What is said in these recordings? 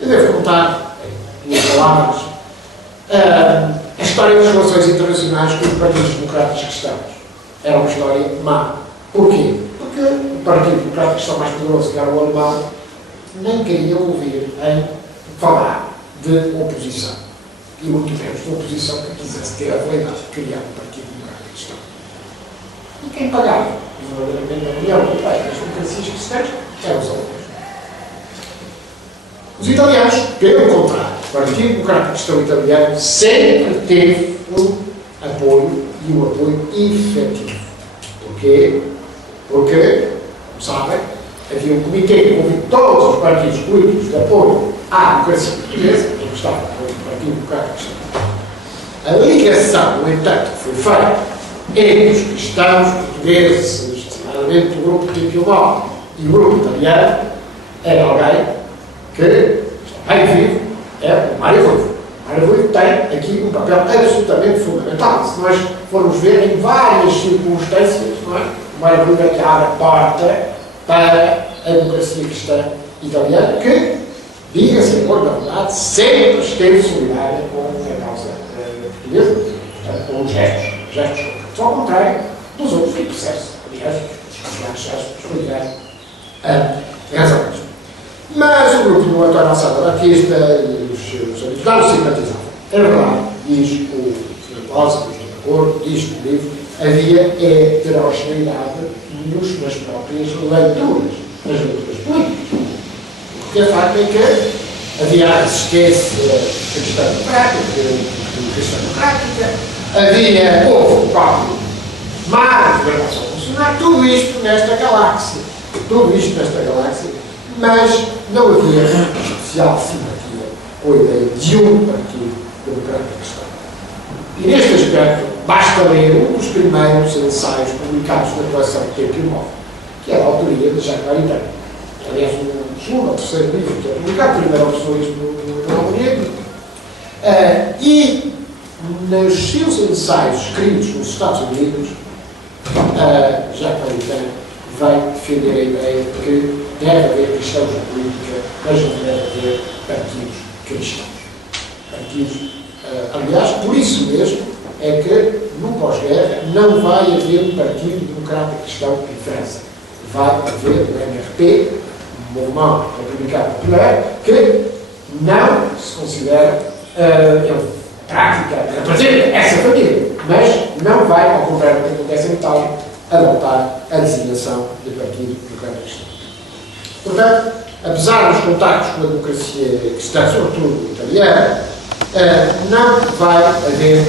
Eu devo contar, em duas palavras, a história das relações internacionais com os partidos democráticos cristãos. Era uma história má. Porquê? Porque o Partido Democrático Cristão mais poderoso, que era o alemão, nem queria ouvir em falar de oposição. E muito menos de oposição que quisesse ter a validade de criar um Partido Democrático Cristão. E quem pagava, verdadeiramente, a União Europeia das democracias cristãs, eram os alemães. Os italianos, pelo contrário, o Partido Democrático Cristão italiano sempre teve um apoio, e um apoio efetivo. Porquê? Porque, como sabem, havia um comitê que convidou todos os partidos políticos de apoio à democracia portuguesa, que estava no Partido Democrático Cristão. A ligação, no entanto, que foi feita entre os cristãos portugueses, designadamente o grupo Tempio e o grupo italiano, era alguém que está bem vivo, é o Mário Rui. O Mário Rui tem aqui um papel absolutamente fundamental. Se nós formos ver em várias circunstâncias, não é? O Mário Rui é que abre a porta para a democracia cristã italiana, que, diga-se em boa verdade, sempre esteve solidária com a causa portuguesa, portanto, com os gestos concretos, ao contrário dos outros que processos, aliás, os grandes gestos solidários razões. Mas o grupo do António Alçada Batista e os amigos não simpatizavam. É verdade, diz o Sr. Rosa, do acordo, diz no livro, havia heterogeneidade nas próprias leituras políticas. O que é facto é que havia a resistência cristã-democrática, houve o próprio mar de relação funcionar, tudo isto nesta galáxia, mas não havia especial simpatia com a ideia de um partido democrático cristão. E neste aspecto, basta ler um dos primeiros ensaios publicados na coleção de Tempio Novo, que era a autoria de Jacques Maritain. Aliás, no segundo ou terceiro livro que é publicado, primeiro opções do Novo Negro. E nos seus ensaios escritos nos Estados Unidos, Jacques Maritain vai defender a ideia de que deve haver cristãos na política, mas não deve haver partidos cristãos. Aliás, por isso mesmo é que, no pós-guerra, não vai haver um partido democrático cristão em França. Vai haver o MRP, o Movimento Republicano Popular, que não se considera, prática, representa essa família, mas não vai, ao contrário do que acontece em Itália, adotar a designação de partido democrático cristão. Portanto, apesar dos contactos com a democracia cristã, sobretudo italiana, não vai haver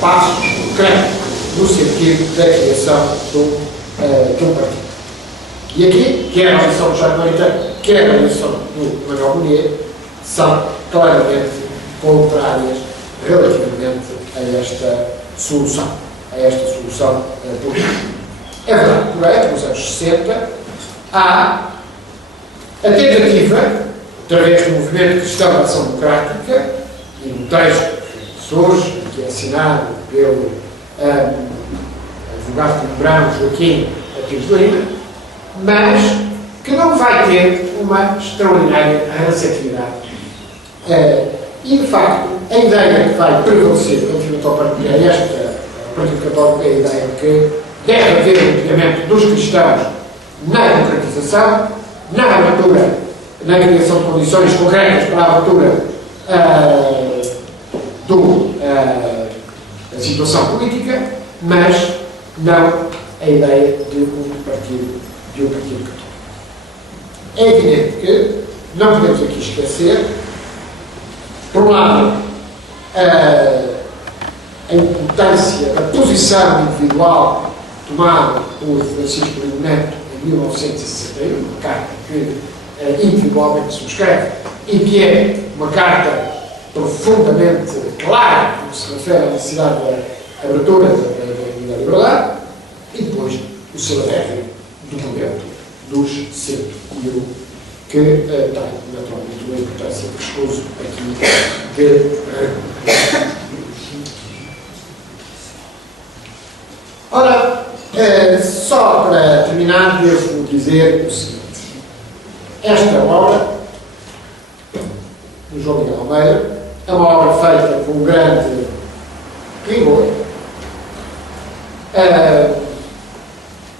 passos concretos no sentido da criação de um partido. E aqui, quer a lição do Jacques Maritain, quer a lição do Manuel Munier, são claramente contrárias relativamente a esta solução política. É verdade, por aí, nos anos 60, há a tentativa, através do movimento cristão de ação democrática, e no texto que surge, que é assinado pelo advogado de Mourão, Joaquim Pires de Lima, mas que não vai ter uma extraordinária receptividade. E, de facto, a ideia que vai prevalecer relativamente ao Partido Católico é a ideia de que deve haver um empenhamento dos cristãos na democratização, na abertura, na criação de condições concretas para a abertura da situação política, mas não a ideia de um partido católico. É evidente que não podemos aqui esquecer, por um lado, a importância da posição individual tomada por Francisco Lino Neto em 1961, uma carta que individualmente subscreve e que é uma carta profundamente clara no que se refere à necessidade da abertura da liberdade, e depois o celebre documento dos 101, que tem naturalmente uma importância que escuso aqui de Ora, só para terminar, devo dizer o seguinte: esta obra João Miguel Almeida. É uma obra feita com um grande rigor.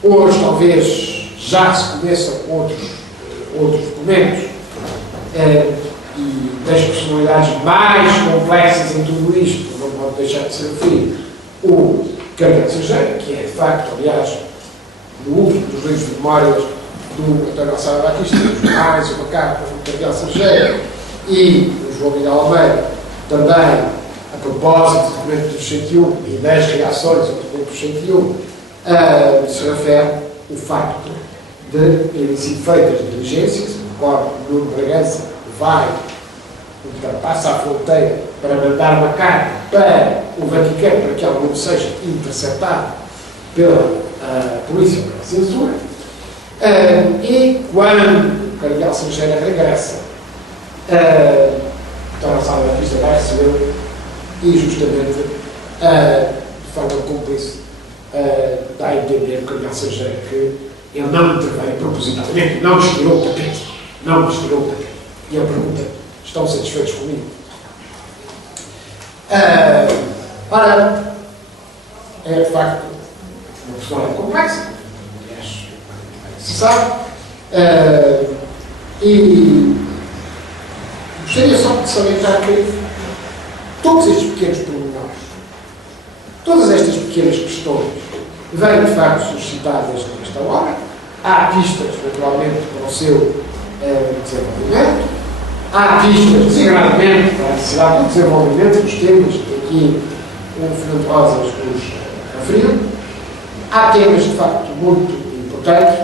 Hoje, talvez, já se conheçam outros documentos e das personalidades mais complexas em tudo isto, não pode deixar de ser referido o Cardeal Sergeiro, que é, de facto, aliás, no último dos livros de memórias do António Gonçalves Batista, mais uma carta do Cardeal Sergeiro e do João Miguel Almeida, também, a propósito do documento dos 101 e das reações ao documento dos 101, se refere o facto de terem sido feitas diligências, conforme Nuno Bragança vai, ultrapassa a fronteira para mandar uma carta para o Vaticano para que algo seja interceptado pela polícia para a censura, e quando o Cardeal Sergeira regressa, António Gonçalves Batista vai recebê-lo e justamente de forma cúmplice dá a entender o Cardeal Sergeira que ele não interveio propositadamente, não estirou o tapete. Não estirou o tapete. E ele pergunta: estão satisfeitos comigo? Ora, é de facto uma personagem complexa, aliás, se sabe, e gostaria só de salientar que todos estes pequenos pormenores, todas estas pequenas questões, vêm de facto suscitadas nesta obra. Há pistas, naturalmente, para o seu desenvolvimento, há pistas, designadamente, para a necessidade do desenvolvimento dos temas que aqui o Fernando Rosas nos referiu. Há temas, de facto, muito importantes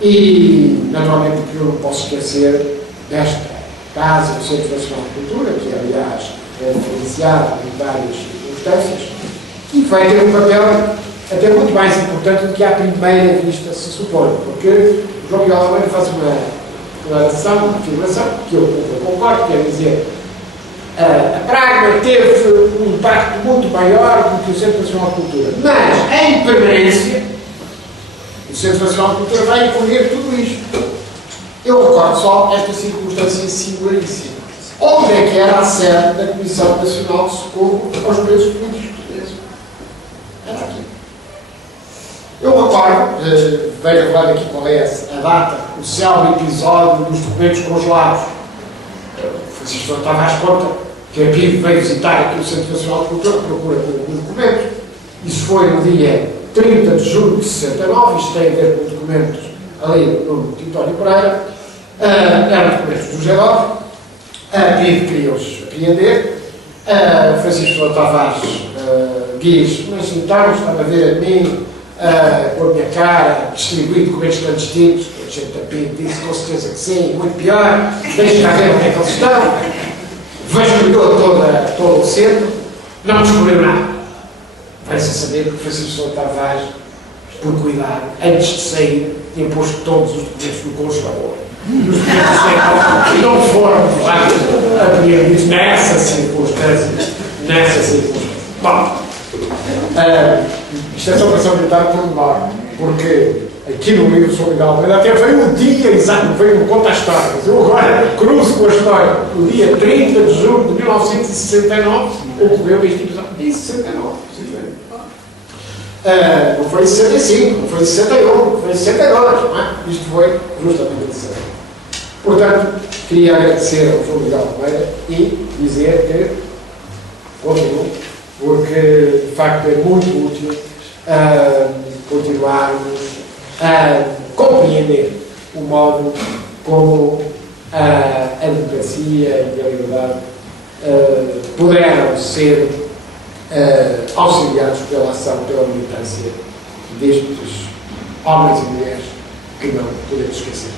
e, naturalmente, que eu não posso esquecer desta Casa do Centro Nacional de Cultura, que, aliás, é diferenciada em várias circunstâncias, e vai ter um papel até muito mais importante do que à primeira vista se supõe, porque o João Miguel Almeida faz uma afirmação que eu concordo, quer dizer, a Praga teve um impacto muito maior do que o Centro Nacional de Cultura, mas, em permanência, o Centro Nacional de Cultura vai incluir tudo isto. Eu recordo só esta circunstância singularíssima. Onde é que era a sede da Comissão Nacional de Socorro aos Presos Políticos Portugueses? Era aqui. Eu recordo, vejo agora aqui qual é a data, o célebre episódio dos documentos congelados. Francisco Tavares conta que a PIB veio visitar aqui o Centro Nacional de Cultura, procura por um documento. Isso foi no dia 30 de julho de 69, isto tem a ver com documentos ali no Titório Pereira, eram documentos do G9, a PIB queria-os apreender, Francisco Tavares diz: mas então estava a ver a mim, com a minha cara, distribuir documentos clandestinos. A gente da PIB disse com certeza que sim, muito pior, deixa cá ver onde é que eles estão. Vasculhou todo o centro, não descobriu nada. Vai-se a saber que Francisco Tavares, por cuidado, antes de sair, tinha posto todos os documentos no congelador. E os documentos não foram apreendidos nessa circunstância. Bom, isto é só para salientar por menor, porque aqui no livro sobre Miguel Almeida até veio o dia exato, veio-me conta a história, mas eu agora cruzo com a história. No dia 30 de julho de 1969 ocorreu este episódio. Em 69. Não foi em 65, não foi em 61, não foi em 62, não é? Isto foi justamente em 60. Portanto, queria agradecer ao João Miguel Almeida e dizer que continuo, porque de facto é muito útil continuarmos a compreender o modo como a democracia e a liberdade poderão ser auxiliados pela ação, pela militância destes homens e mulheres que não podemos esquecer.